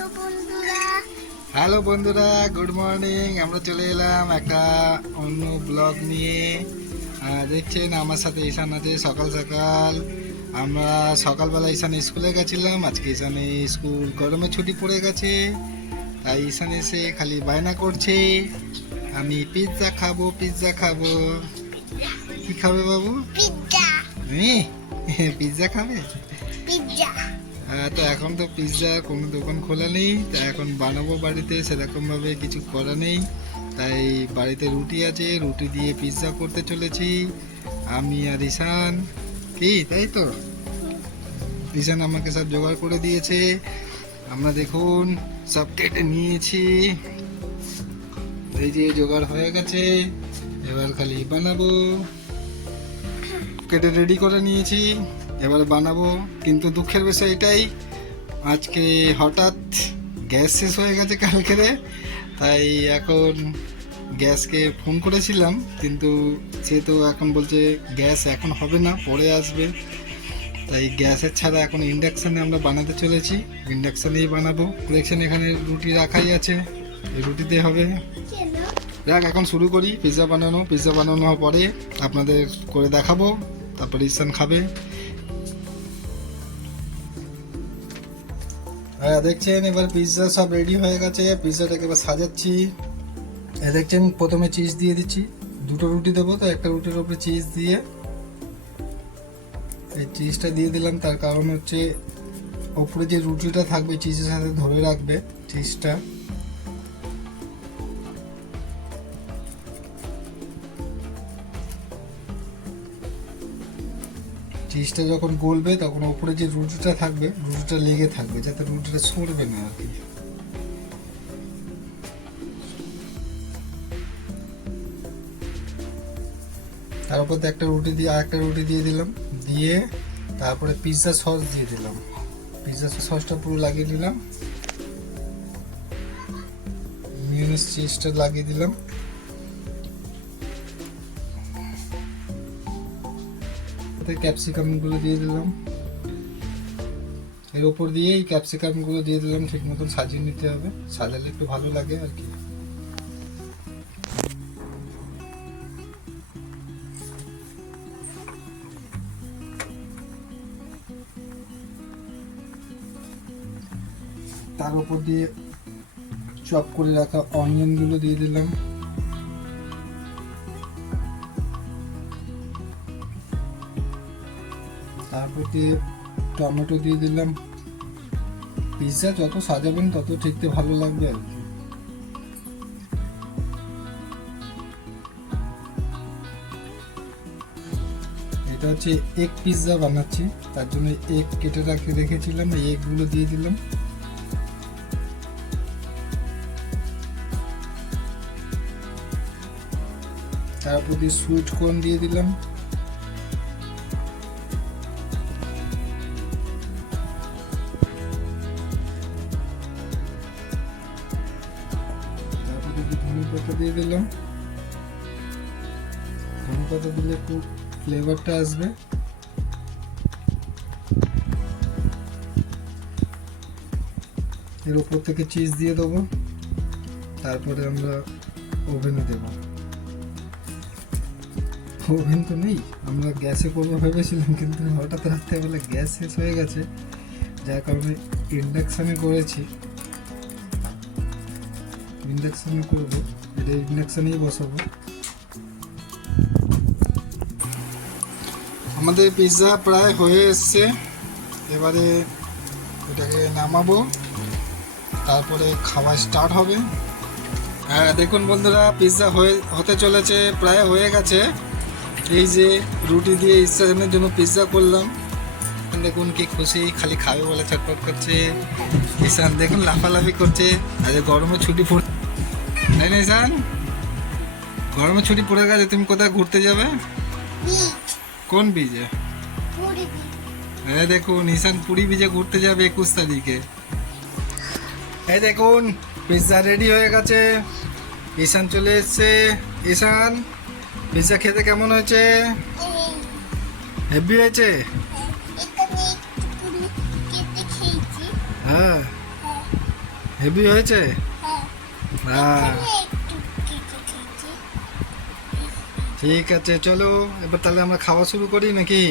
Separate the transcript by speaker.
Speaker 1: Hello বন্ধুরা।
Speaker 2: Hello বন্ধুরা good morning আমরা চলে এলাম একটা অন্য ব্লগ নিয়ে। দেখছেন আমার সাথে ঈশান আছে সকাল সকাল। আমরা সকালবেলা ঈশান স্কুলে গেছিলাম আজকে ঈশানে স্কুল গরমে ছুটি পড়ে গেছে। তাই ঈশান এসে খালি বায়না করছে। আমি পিৎজা খাব পিৎজা খাব। কি খাবে বাবু?
Speaker 1: পিৎজা
Speaker 2: তুমি পিৎজা খাবে?
Speaker 1: পিৎজা
Speaker 2: হ্যাঁ তো এখন তো পিৎজা কোনো দোকান খোলা নেই, তা এখন বানাবো বাড়িতে, সেরকমভাবে কিছু করা নেই। তাই বাড়িতে রুটি আছে, রুটি দিয়ে পিৎজা করতে চলেছি। আমি আর ঈশান। কি, তাই তো? ঈশান আমাকে সব জোগাড় করে দিয়েছে। আমরা দেখুন, সব কেটে নিয়েছি। এই যে জোগাড় হয়ে গেছে, এবার খালি বানাবো। কেটে রেডি করে নিয়েছি। এবার বানাবো, কিন্তু দুঃখের বিষয় এটাই, আজকে হঠাৎ গ্যাস শেষ হয়ে গেছে কালকেরে, তাই এখন গ্যাসকে ফোন করেছিলাম, কিন্তু সে তো এখন বলছে গ্যাস এখন হবে না, পরে আসবে, তাই গ্যাসের ছাড়া এখন ইন্ডাকশানে আমরা বানাতে চলেছি, ইন্ডাকশানেই বানাবো। দেখছেন এখানে রুটি রাখাই আছে রুটিতে হবে। যাক, এখন শুরু করি, পিৎজা বানানো, পিৎজা বানানোর পরে আপনাদের করে দেখাবো, তারপরে ইসান খাবে। হ্যাঁ দেখছেন, এবার পিৎজা সব রেডি হয়ে গেছে। পিৎজাটাকে এবার সাজাচ্ছি। দেখছেন, প্রথমে চিজ দিয়ে দিচ্ছি। দুটো রুটি দেবো, তো একটা রুটির ওপরে চিজ দিয়ে এই চিজটা দিয়ে দিলাম। তার কারণ হচ্ছে, ওপরে যে রুটিটা থাকবে চিজের সাথে ধরে রাখবে চিজটা চিজটা যখন গলবে, তখন ওপরে যে রুটিটা থাকবে, রুটিটা লেগে থাকবে, যাতে রুটিটা সরবে না আর কি। তার উপর একটা রুটি দিয়ে, আরেকটা রুটি দিয়ে দিলাম, দিয়ে তারপরে পিৎজা সস দিয়ে দিলাম। পিৎজা সসটা পুরো লাগিয়ে দিলাম। মিউনিস চিজটা লাগিয়ে দিলাম। এতে ক্যাপসিকামগুলো দিয়ে দিলাম। এর উপর দিয়ে এই ক্যাপসিকামগুলো দিয়ে দিলাম, ঠিক মতন সাজিয়ে নিতে হবে। সাজালে একটু ভালো লাগে আর কি। তার উপর দিয়ে চপ করে রাখা অনিয়নগুলো দিয়ে দিলাম। তারপর দিয়ে টমেটো দিয়ে দিলাম। পিৎজা যত সাজাবেন তত দেখতে ভালো লাগবে। আর কি এটা হচ্ছে এগ পিৎজা বানাচ্ছি। তার জন্য এগ কেটে রাখে রেখেছিলাম এই এগগুলো দিয়ে দিলাম। তারপর দিয়ে সুইট কর্ন দিয়ে দিলাম। ধনে পাতা দিয়ে দিলাম। ধনেপাতা দিলে একটু ফ্লেভারটা আসবে? এর উপর থেকে চিজ দিয়ে দেবো। তারপরে আমরা ওভেনে দেবো। ওভেন তো নেই, আমরা গ্যাসে করব ভেবেছিলাম, কিন্তু হঠাৎ রাত্রেবেলা গ্যাস শেষ হয়ে গেছে। যার কারণে ইন্ডাকশানে করেছি। ইন্ডাকশানে করব। এটা ইন্ডাকশানেই বসাবো। আমাদের পিৎজা প্রায় হয়ে এসছে। এবারে এটাকে নামাবো। তারপরে খাওয়া স্টার্ট হবে। হ্যাঁ দেখুন বন্ধুরা পিৎজা হয়ে, হতে চলেছে, প্রায় হয়ে গেছে। এই যে রুটি দিয়ে ইসরানের জন্য পিৎজা করলাম। দেখুন কি খুশি, খালি খাবে বলে চটপট করছে। ঈশান দেখুন লাফালাফি করছে। আজ গরমে ছুটি পড়ে তাই না ঈশান? গরমে ছুটি পড়ে গেছে তুমি কোথায় ঘুরতে যাবে? কোন বীজে হ্যাঁ দেখুন ঈশান পুরী বীজে ঘুরতে যাবে একুশ তারিখে। এই দেখুন পিৎজা রেডি হয়ে গেছে। ঈশান চলে এসছে। ঈশান পিৎজা খেতে কেমন হয়েছে? হেভি হয়েছে? হ্যাঁ।
Speaker 1: হ্যাঁ।
Speaker 2: হেভি হয়েছে?
Speaker 1: হ্যাঁ
Speaker 2: ঠিক আছে চলো এবার তাহলে আমরা খাওয়া শুরু করি নাকি?